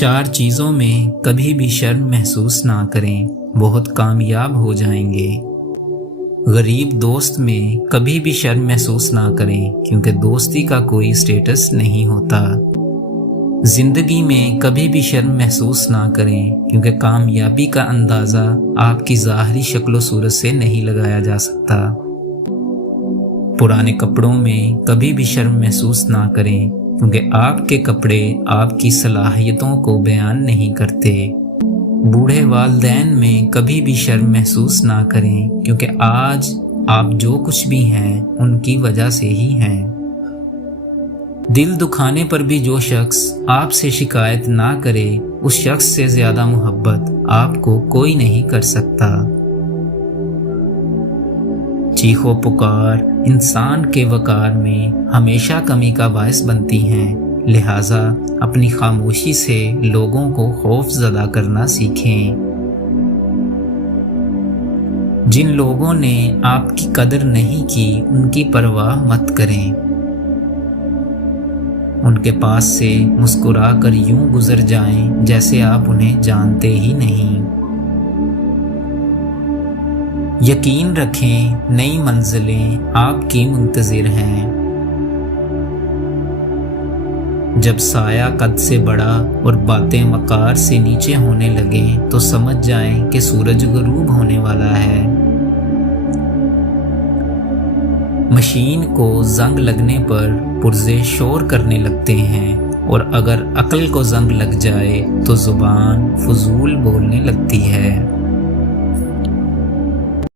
4 चीज़ों में कभी भी शर्म महसूस ना करें, बहुत कामयाब हो जाएंगे। गरीब दोस्त में कभी भी शर्म महसूस ना करें, क्योंकि दोस्ती का कोई स्टेटस नहीं होता। जिंदगी में कभी भी शर्म महसूस ना करें, क्योंकि कामयाबी का अंदाज़ा आपकी ज़ाहरी शक्ल सूरत से नहीं लगाया जा सकता। पुराने कपड़ों में कभी भी शर्म महसूस ना करें, क्योंकि आपके कपड़े आपकी सलाहियतों को बयान नहीं करते। बूढ़े वालिदैन में कभी भी शर्म महसूस ना करें, क्योंकि आज आप जो कुछ भी हैं उनकी वजह से ही हैं। दिल दुखाने पर भी जो शख्स आपसे शिकायत ना करे, उस शख्स से ज़्यादा मोहब्बत आपको कोई नहीं कर सकता। चीखो पुकार इंसान के वकार में हमेशा कमी का बायस बनती हैं, लिहाजा अपनी खामोशी से लोगों को खौफज़दा करना सीखें। जिन लोगों ने आपकी कदर नहीं की, उनकी परवाह मत करें। उनके पास से मुस्कुरा कर यूं गुजर जाएं जैसे आप उन्हें जानते ही नहीं। यकीन रखें, नई मंजिलें आपकी मुंतज़िर हैं। जब साया कद से बड़ा और बातें वक़ार से नीचे होने लगें, तो समझ जाएं कि सूरज गुरूब होने वाला है। मशीन को जंग लगने पर पुर्जे शोर करने लगते हैं, और अगर अक्ल को जंग लग जाए तो ज़ुबान फजूल बोलने लगती है।